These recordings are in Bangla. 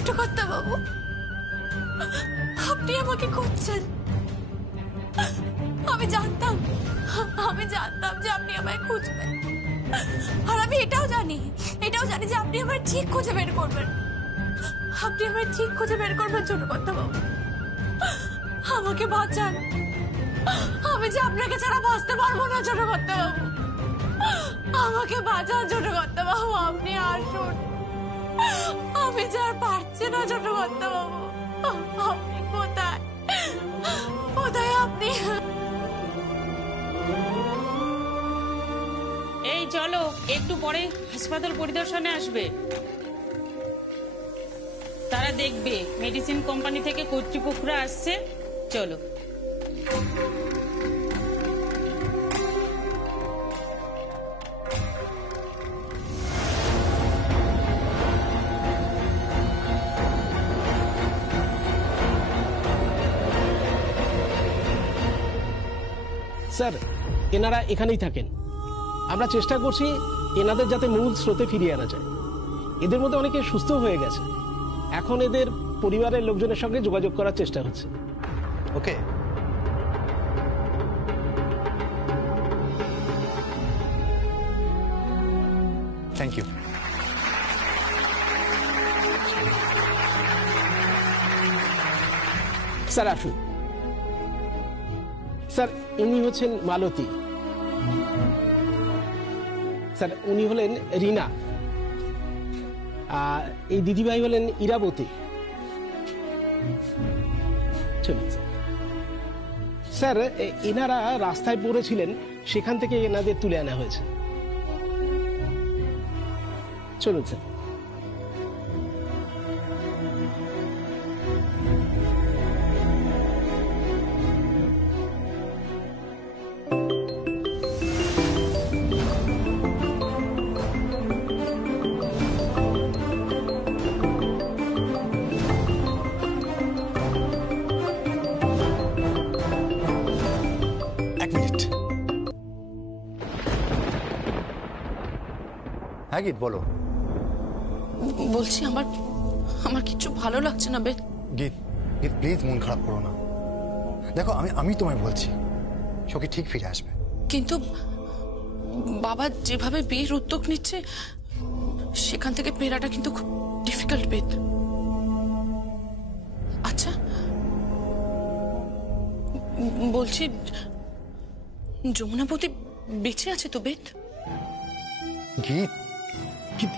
ছোট কর্তা বাবু, আপনি আমাকে খুঁজছেন। আমি জানতাম যে আপনি আমায় খুঁজবেন, আর আমি এটাও জানি যে আপনি আমায় ঠিক খুঁজে বের করবেন। আপনি আমায় ঠিক খুঁজে বের করবেন ছোট কর্তা বাবু। আমাকে বাঁচান, আমি যে আপনাকে ছাড়া বাঁচতে পারবো না ছোট কর্তা বাবু। আমাকে বাঁচান ছোট কর্তা বাবু, আপনি আসুন। আমি যে আর পারছি না ছোট কর্তা বাবু। আপনি কোথায় আপনি? এই চলো, একটু পরে হাসপাতাল পরিদর্শনে আসবে। তারা দেখবে মেডিসিন কোম্পানি থেকে কর্তৃপক্ষরা আসছে। চলো। স্যার, এনারা এখানেই থাকেন। আমরা চেষ্টা করছি এনাদের যাতে মূল স্রোতে ফিরিয়ে আনা যায়। এদের মধ্যে অনেকে সুস্থ হয়ে গেছে, এখন এদের পরিবারের লোকজনের সঙ্গে যোগাযোগ করার চেষ্টা হচ্ছে। ওকে, থ্যাংক ইউ। স্যার আসুন। স্যার, ইনি হচ্ছেন মালতী। স্যার, উনি হলেন রিনা। আর এই দিদিভাই হলেন ইরাবতী। চলুন স্যার। এনারা রাস্তায় পড়েছিলেন, সেখান থেকে এনাদের তুলে আনা হয়েছে। চলুন স্যার। হ্যাঁ গীত, বলো। বলছি আমার কিছু ভালো লাগছে না বেদ। গীত, প্লিজ মন খারাপ করো না। দেখো, আমি তোমায় বলছি, সখী ঠিক ফিরে আসবে। কিন্তু বাবা যেভাবে বিয়ের উদ্যোগ নিচ্ছে, সেখান থেকে ফেরাটা কিন্তু খুব ডিফিকাল্ট বেদ। আচ্ছা, বলছি যমুনাবতী বেঁচে আছে তো বেদ? গীত,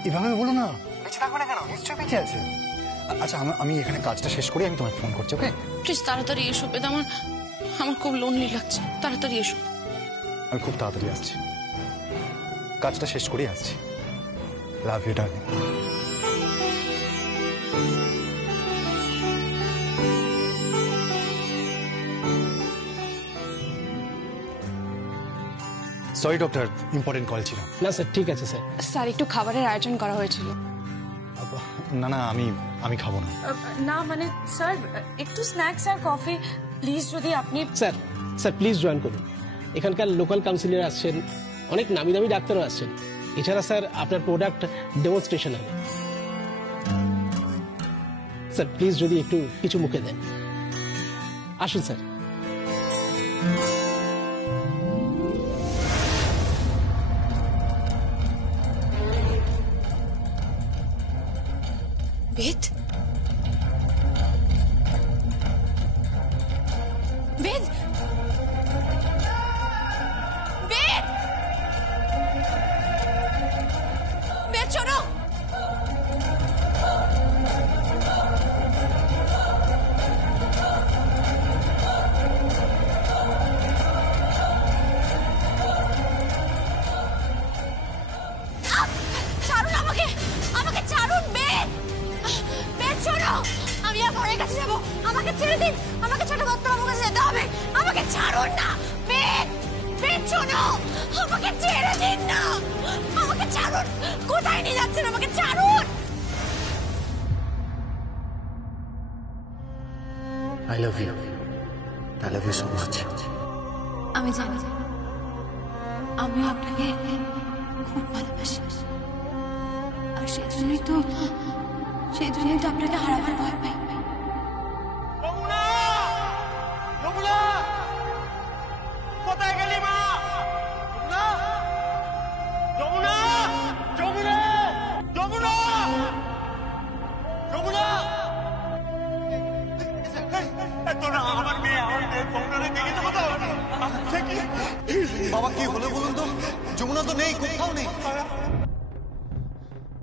এভাবে বলো না। বেঁচে থাকবে না কেন? নিশ্চয়ই বেঁচে আছে। আচ্ছা, আমি এখানে কাজটা শেষ করি, আমি তোমায় ফোন করছি। ওকে, প্লিজ তাড়াতাড়ি এসো বেদ, আমার খুব লোনলি লাগছে। তাড়াতাড়ি এসো। আমি খুব তাড়াতাড়ি আসছি, কাজটা শেষ করেই আসছি। Love you darling. Sorry doctor, important call ছিল। না স্যার, ঠিক আছে স্যার। স্যার, একটু খাবারের আয়োজন করা হয়েছিল। না, আমি খাবো না। না মানে স্যার, একটু স্ন্যাক্স আর কফি প্লিজ, যদি আপনি। স্যার প্লিজ জয়েন করুন। এখানকার লোকাল কাউন্সিলর আসছেন, অনেক নামি দামি ডাক্তারও আসছেন। এছাড়া স্যার আপনার প্রোডাক্ট ডেমনস্ট্রেশন হবে। স্যার প্লিজ যদি একটু কিছু মুখে দেন। আসুন স্যার। বেদ, বেদ, বেদ, বেদ শোনো। ছাড়ুন আমাকে ছাড়ুন বেদ। বেদ শোনো, আমি আর ভরের কাছে যাবো। আমাকে ছেড়ে দিন, আমাকে ছোট কর্তাবাবুর কাছে যেতে হবে। আমাকে ছাড়ুন না বেদ। বেদ শোনো, আমাকে ছেড়ে দিন না। আমাকে ছাড়ুন। কোথায় নিয়ে যাচ্ছেন? আমাকে ছাড়ুন। I love you. I love you so much. আমি জানি আমি আপনাকে খুব ভালোবাসি, আর সেজন্যই তো সেই জন্যই তো আপনাকে হারাবার ভয় পাই। কোথায় গেলি মা? যমুনা, যমুনা, যমুনা, যমুনা, তোরা আমার মেয়ে যমুনারে দেখে তো কোথাও বাবা কি হলো বলুন তো? যমুনা তো নেই, কোথাও নেই।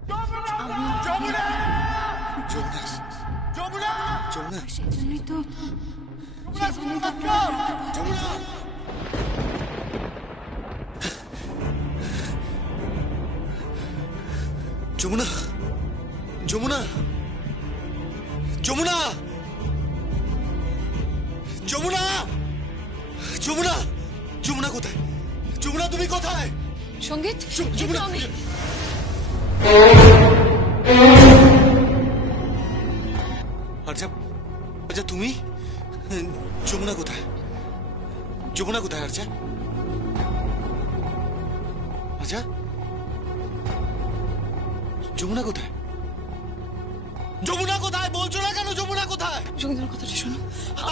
যমুনা, যমুনা, যমুনা, যমুনা, সেই জন্যই তো আপনাকে যমুনা। যমুনা, যমুনা, যমুনা, যমুনা, যমুনা, যমুনা কোথায়? যমুনা তুমি কোথায়? সঙ্গীত, যমুনা, আচ্ছা আচ্ছা তুমি? যমুনা কোথায়? যমুনা কোথায়? আচ্ছা আচ্ছা যমুনা কোথায়? যমুনা কোথায় বলছো না কেন? যমুনা কোথায়? সঙ্গীতের কথাটা শোনো।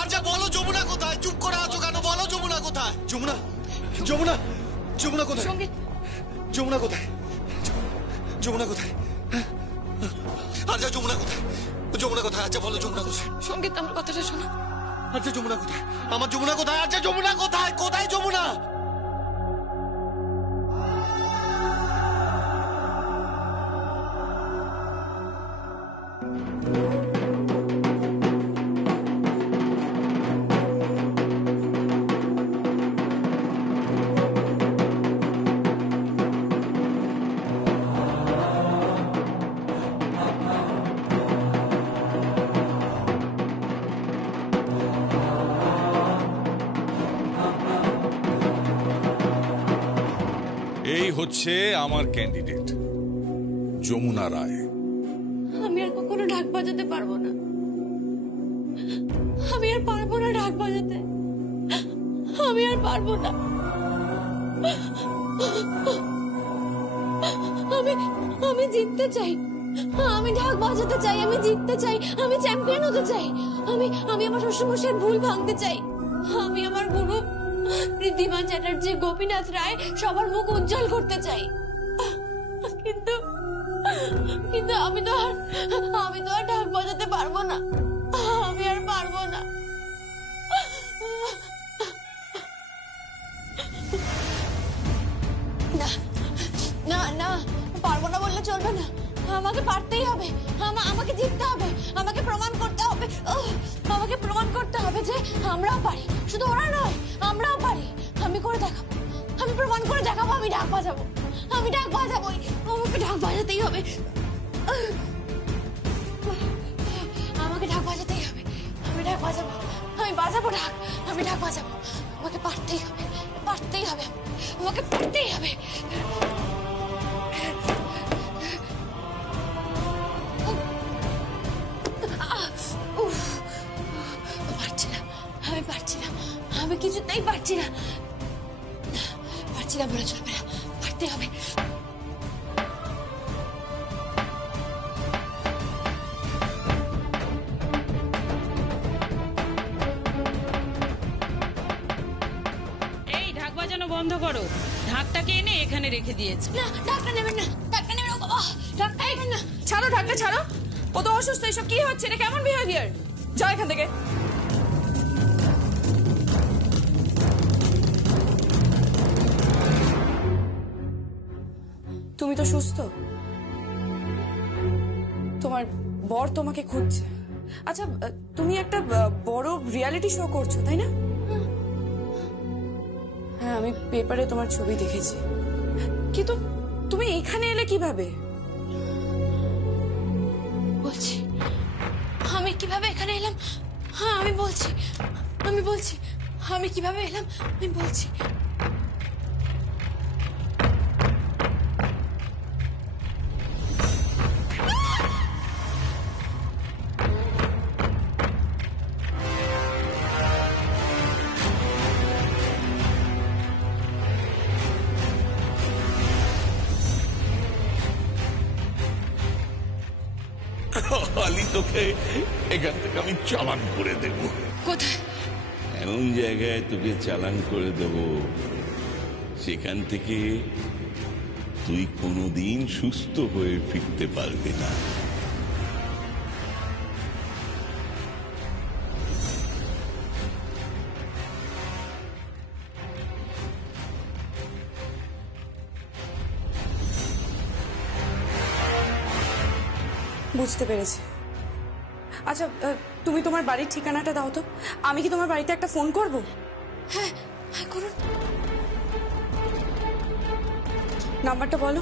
আচ্ছা বলো যমুনা কোথায়? চুপ করে আছো কেন? বলো যমুনা কোথায়? যমুনা, যমুনা, যমুনা কোথায়? সঙ্গীত, যমুনা কোথায়? যমুনা কোথায়? আচ্ছা যমুনা কোথায়? যমুনা কোথায়? আচ্ছা বলো যমুনা কোথায়? সঙ্গীত আমার কথাটা শোনো। আচ্ছা যমুনা কোথায়? আমার যমুনা কোথায়? আচ্ছা যমুনা কোথায়? কোথায় যমুনা? এই হচ্ছে আমার ক্যান্ডিডেট যমুনা রায়। আমি আর কখনো ঢাক বাজাতে পারবো না। আমি আর পারবো না ঢাক বাজাতে। আমি আর পারবো না। আমি জিততে চাই। আমি ঢাক বাজাতে চাই। আমি জিততে চাই। আমি চ্যাম্পিয়ন হতে চাই। আমি আমার শ্বশুরমশাইয়ের ভুল ভাঙতে চাই। আমি আমার গুরু ঋদ্ধিমান চ্যাটার্জি, গোপীনাথ রায় সবার মুখ উজ্জ্বল করতে চাই। কিন্তু কিন্তু আমি তো আর ঢাক বাজাতে পারবো না। আমি আর পারবো না। না না না, পারবো না বললে চলবে না। আমাকে পারতেই হবে। আমাকে জিততে হবে। আমাকে প্রমাণ করতে হবে। আমাকে প্রমাণ করতে হবে যে আমরাও পারি। শুধু ওরা নয়, আমরাও পারি। আমি করে দেখাবো। আমি প্রমাণ করে দেখাবো। আমি ঢাক বাজাবো। আমি ঢাক বাজাবোই। আমাকে ঢাক বাজাতেই হবে। আমাকে ঢাক বাজাতেই হবে। আমি ঢাক বাজাবো। আমি বাজাবো ঢাক। আমি ঢাক বাজাবো। আমাকে পারতেই হবে। পারতেই হবে। আমাকে পারতেই হবে। পারছি না। আমি পারছি না। আমি কিছুতেই পারছি না। পারছি না বলে চলবে না। পারতে হবে। এই ঢাক বাজানো বন্ধ করো। ঢাকটাকে এনে এখানে রেখে দিয়েছে। না, ঢাকটা নেবেন না। ঢাকটা নেবেন না। বাবা, ঢাকটা নেবেন না। ছাড়ো ঢাকটা, ছাড়ো। ও তো অসুস্থ। এসব কি হচ্ছে? এটা কেমন বিহেভিয়ার? যাও এখান থেকে। তুমি তো সুস্থ। তোমার বর তোমাকে খুঁজছে। আচ্ছা, তুমি একটা বড় রিয়ালিটি শো করছো, তাই না? হ্যাঁ, আমি পেপারে তোমার ছবি দেখেছি। কিন্তু তুমি এখানে এলে কিভাবে? বলছি, আমি কিভাবে এখানে এলাম? হ্যাঁ, আমি বলছি। আমি কিভাবে এলাম আমি বলছি। এখান থেকে আমি চালান করে দেব। কোথায়? এমন জায়গায় তোকে চালান করে দেব সেখান থেকে তুই কোনোদিন সুস্থ হয়ে ফিরতে পারবি না। বুঝতে পেরেছি। আচ্ছা তুমি তোমার বাড়ির ঠিকানাটা দাও তো, আমি কি তোমার বাড়িতে একটা ফোন করব? হ্যাঁ হ্যাঁ করুন। নাম্বারটা বলো।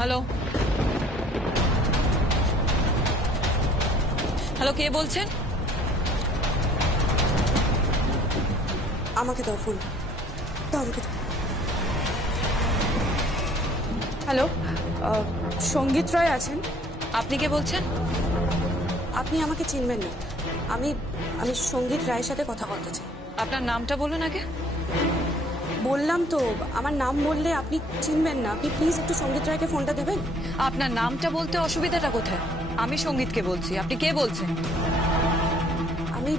হ্যালো হ্যালো, কে বলছেন? আমাকে দাও ফোন, দাও আমাকে দাও। হ্যালো, সঙ্গীত রায় আছেন? আপনি কে বলছেন? আপনি আমাকে চিনবেন না, আমি আমি সঙ্গীত রায়ের সাথে কথা বলতে চাই। আপনার নামটা বলুন আগে। বললাম তো, আমার নাম বললে আপনি চিনবেন না। আপনি প্লিজ একটু সঙ্গীত রায়কে ফোনটা দেবেন। আপনার নামটা বলতে অসুবিধাটা কোথায়? আমি সঙ্গীতকে বলছি, আপনি কে বলছেন? আমি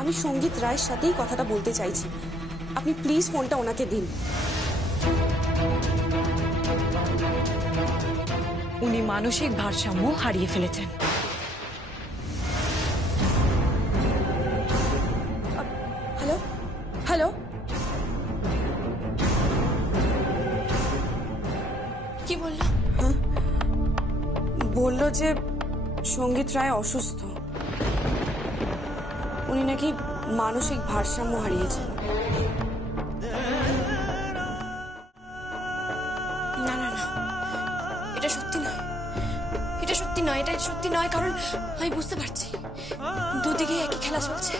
আমি সঙ্গীত রায়ের সাথেই কথাটা বলতে চাইছি, আপনি প্লিজ ফোনটা ওনাকে দিন। উনি মানসিক ভারসাম্য হারিয়ে ফেলেছেন। হ্যালো হ্যালো, কি বললো? বলল যে সঙ্গীত রায় অসুস্থ, উনি নাকি মানসিক ভারসাম্য হারিয়েছেন। না না না, এটা সত্যি নয়, এটা সত্যি নয়, এটা সত্যি নয়। কারণ আমি বুঝতে পারছি দুদিকে একই খেলা চলছে,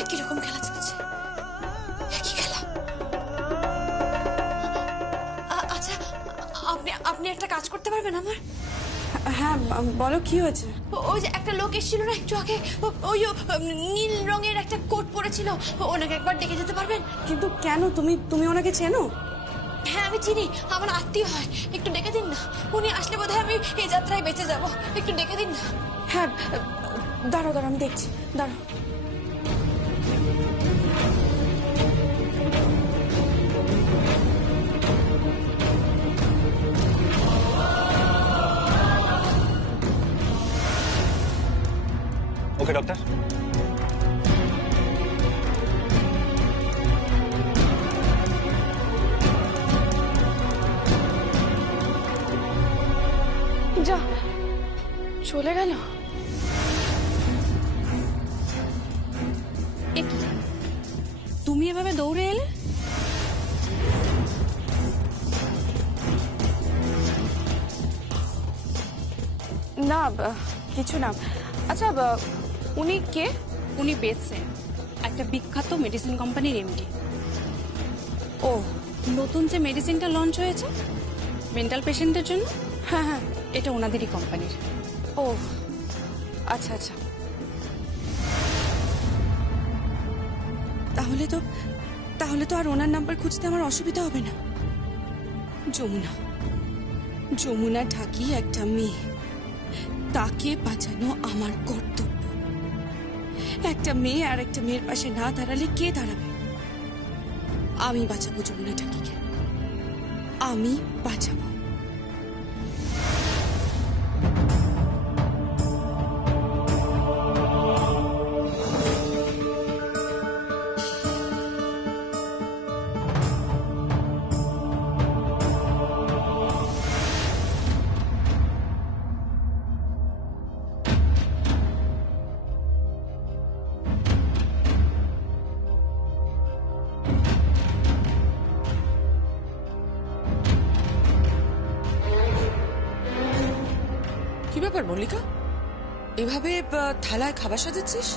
একই রকম খেলা চলছে, একই খেলা। আচ্ছা আপনি আপনি একটা কাজ করতে পারবেন আমার? হ্যাঁ বলো, কি হয়েছে? ওই যে একটা লোক এসেছিল না একটু আগে, ওই নীল রঙের একটা কোট পরেছিল, ওনাকে একবার ডেকে যেতে পারবেন? কিন্তু কেন? তুমি ওনাকে চেনো? হ্যাঁ আমি চিনি, আমার আত্মীয় হয়। একটু ডেকে দিন না, উনি আসলে বোধহয় আমি এই যাত্রায় বেঁচে যাব। একটু ডেকে দিন না। হ্যাঁ দাঁড়াও দাঁড়াও, আমি দেখছি, দাঁড়াও। ওকে ডক্টর। যা চলে গেল। তুমি এভাবে দৌড়ে এলে? না কিছু না। আচ্ছা উনি কে? উনি বেচছেন, একটা বিখ্যাত মেডিসিন কোম্পানির এমডি। ও, নতুন যে মেডিসিনটা লঞ্চ হয়েছে মেন্টাল পেশেন্টদের জন্য, হ্যাঁ হ্যাঁ, এটা ওনাদেরই কোম্পানির। ও আচ্ছা আচ্ছা। তাহলে তো আর ওনার নাম্বার খুঁজতে আমার অসুবিধা হবে না। যমুনা ঢাকি একটা মেয়ে, তাকে বাঁচানো আমার কর্তব্য। একটা মেয়ে আর একটা মেয়ের পাশে না দাঁড়ালে কে দাঁড়াবে? আমি বাঁচাবো যমুনা ঢাকিকে, আমি বাঁচাবো। কি ব্যাপার মল্লিকা, এভাবে থালায় খাবার সাজাচ্ছিস?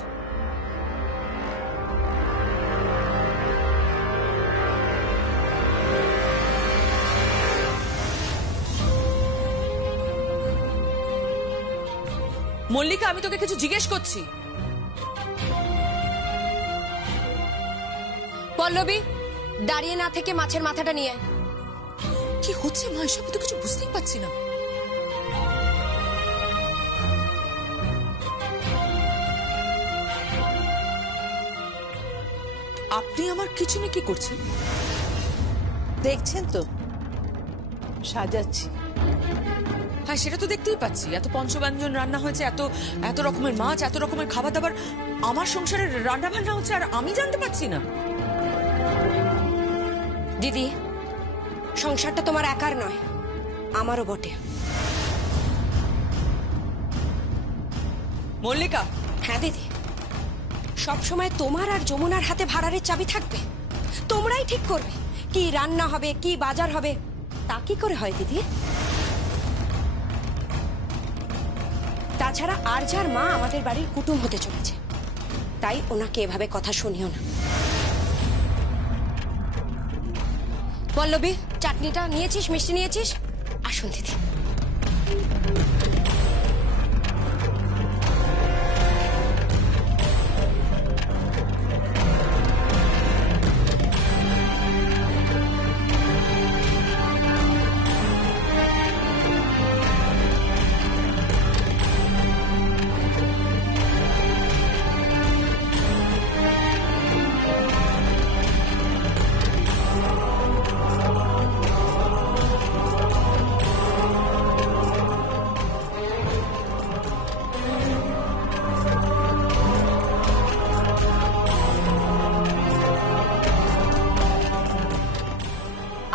মল্লিকা, আমি তোকে কিছু জিজ্ঞেস করছি। পল্লবী, দাঁড়িয়ে না থেকে মাছের মাথাটা নিয়ে আয়। কি হচ্ছে মা, এসব তো কিছু বুঝতেই পারছি না। আপনি আমার কিচেনে কি করছেন? দেখছেন তো, সাজাচ্ছি। হ্যাঁ, সেটা তো দেখতেই পাচ্ছি। এত পঞ্চব্যঞ্জন রান্না হয়েছে, এত এত রকমের মাছ, এত রকমের খাবার দাবার। আমার সংসারে রান্না বান্না হচ্ছে আর আমি জানতে পারছি না। দিদি, সংসারটা তোমার একার নয়, আমারও বটে। মল্লিকা। হ্যাঁ দিদি, সবসময় তোমার আর যমুনার হাতে ভাড়ারের চাবি থাকবে। তোমরাই ঠিক করবে কি রান্না হবে, কি বাজার হবে। তা কি করে হয় দিদি? তাছাড়া আরজার মা আমাদের বাড়ির কুটুম হতে চলেছে, তাই ওনাকে এভাবে কথা শুনিও না। পল্লবী, চাটনিটা নিয়েছিস? মিষ্টি নিয়েছিস? আসুন দিদি।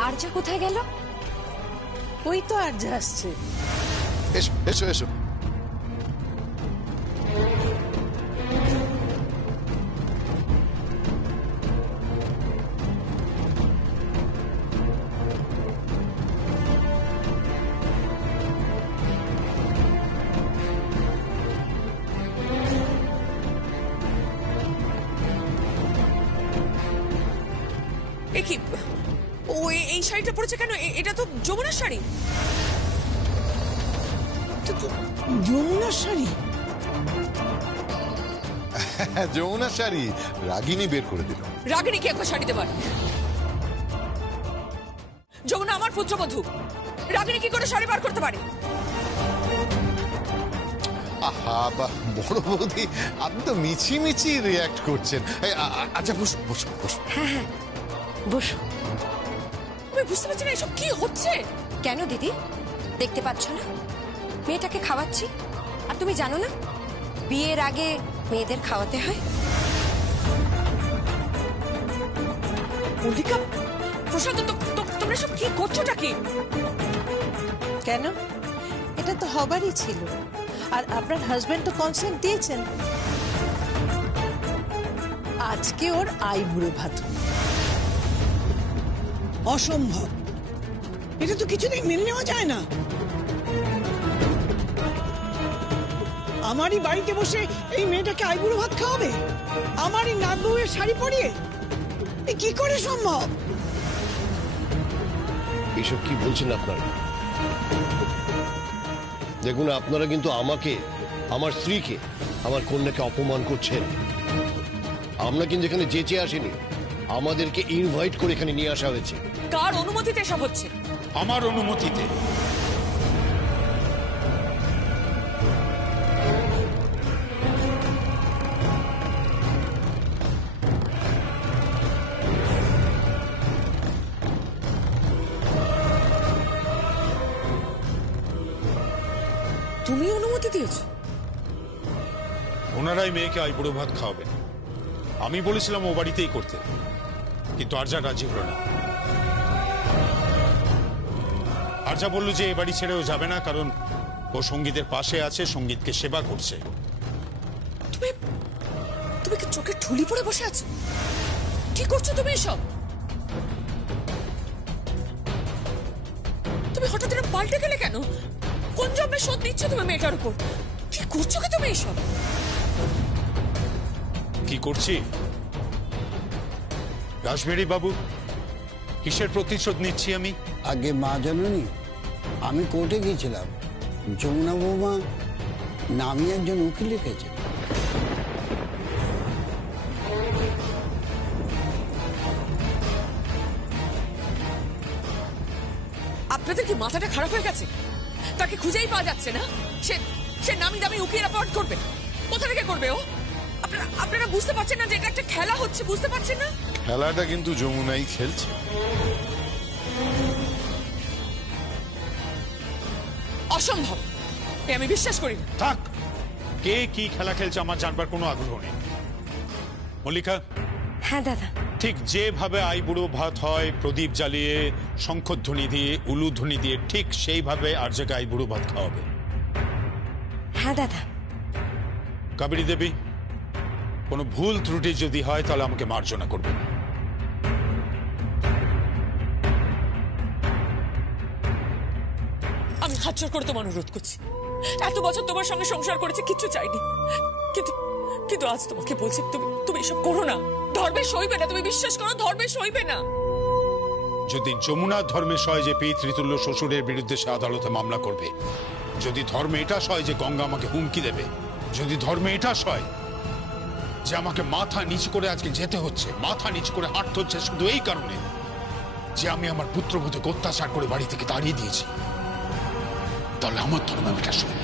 আরজা কোথায় গেল? ওই তো আর আসছে। এসো এসো এসো। কি ও এই শাড়িটা পরেছে কেন? এটা তো যমুনার শাড়ি। যমুনার শাড়ি? যমুনার শাড়ি রাগিনী বের করে দিল। রাগিনী কি একবার শাড়ি দেবার? যমুনা আমার পুত্রবধূ, রাগিনী কি করে শাড়ি বার করতে পারে? আহা বাহ, বড় বৌদি আপনি তো মিছি মিছি রিয়াক্ট করছেন। আচ্ছা বসো বসো বসো। হ্যাঁ হ্যাঁ বসো। আমি বুঝতে পারছি না এসব কি হচ্ছে। কেন দিদি, দেখতে পাচ্ছ না মেয়েটাকে খাওয়াচ্ছি? আর তুমি জানো না বিয়ের আগে মেয়েদের খাওয়াতে হয়? মল্লিকা, প্রশান্ত, তোমরা সব কি করছোটা কি? কেন, এটা তো হবারই ছিল। আর আপনার হাজবেন্ড তো কনসেন্ট দিয়েছেন। আজকে ওর আইবুড়ো ভাত। অসম্ভব, এটা তো কিছুতেই মেনে নেওয়া যায় না। আমারই বাড়িতে বসে এই মেয়েটাকে আইবুড়ো ভাত খাওয়াবে, আমারই নাত বউয়ের শাড়ি পরিয়ে? কি করে সম্ভব? এসব কি বলছেন আপনারা? দেখুন, আপনারা কিন্তু আমাকে, আমার স্ত্রীকে, আমার কন্যাকে অপমান করছেন। আমরা কিন্তু এখানে যেচে আসিনি, আমাদেরকে ইনভাইট করে এখানে নিয়ে আসা হয়েছে। কার অনুমতিতে এসব হচ্ছে? আমার অনুমতিতে। তুমি অনুমতি দিয়েছো? ওনারাই মেয়েকে আইবুড়ো ভাত খাওয়াবেন। আমি বলেছিলাম ও বাড়িতেই করতে, কিন্তু আরজা রাজি হলো না। আরজা বলল যে এ বাড়ি ছেড়েও যাবে না, কারণ ও সঙ্গীতের পাশে আছে, সঙ্গীতকে সেবা করছে। তুমি কি চোখে ঠুলি পড়ে বসে আছো? কি করছো তুমি এসব? তুমি হঠাৎ এরকম পাল্টে গেলে কেন? কোন জন্মে শোধ নিচ্ছ তুমি মেয়েটার উপর? কি করছো কি তুমি এইসব? কি করছি? রাসবিহারী বাবু, কিসের প্রতিশোধ নিচ্ছি আমি? আগে মা জননী, আমি কোর্টে গিয়েছিলাম, যমুনা বৌমা নামি একজন উকিল রেখেছে। আপনাদের কি মাথাটা খারাপ হয়ে গেছে? তাকে খুঁজেই পাওয়া যাচ্ছে না। সে সে নামি দামি উকিল অ্যাপয়েন্ট করবে। কোথা থেকে করবে ও? আপনারা বুঝতে পারছেন না যে এটা একটা খেলা হচ্ছে? বুঝতে পারছেন না? খেলাটা কিন্তু যমুনাই খেলছে। অসম্ভব, আমি বিশ্বাস করি না। থাক, কে কি খেলা খেলছে আমার জানবার কোনো আগ্রহ নেই। মল্লিকা। হ্যাঁ দাদা। ঠিক যেভাবে আইবুড়ো ভাত হয় প্রদীপ জ্বালিয়ে, শঙ্খধ্বনি দিয়ে, উলুধ্বনি দিয়ে, ঠিক সেইভাবে আর জায়গায় আইবুড়ো ভাত খাওয়াবে। হ্যাঁ দাদা। কাবেরী দেবী, কোনো ভুল ত্রুটি যদি হয় তাহলে আমাকে মার্জনা করবেন। আমি হাত জোড় করে তোমার অনুরোধ করছি, এত বছর তোমার সঙ্গে সংসার করেছি, কিচ্ছু চাইনি, কিন্তু কিন্তু আজ তোমাকে বলছি তুমি এসব করো না। ধর্মে সইবে না, তুমি বিশ্বাস করো, ধর্মে সইবে না। যদি যমুনা ধর্মে সয় যে পিতৃতুল্য শ্বশুরের বিরুদ্ধে সে আদালতে মামলা করবে, যদি ধর্মে এটা সয় যে গঙ্গা আমাকে হুমকি দেবে, যদি ধর্মে এটা সয় যে আমাকে মাথা নিচু করে আজকে যেতে হচ্ছে, মাথা নিচু করে হাঁটতে হচ্ছে শুধু এই কারণে যে আমি আমার পুত্রবধূকে অত্যাচার করে বাড়ি থেকে তাড়িয়ে দিয়েছি, তাহলে আমার ধর্মে এটা সয়।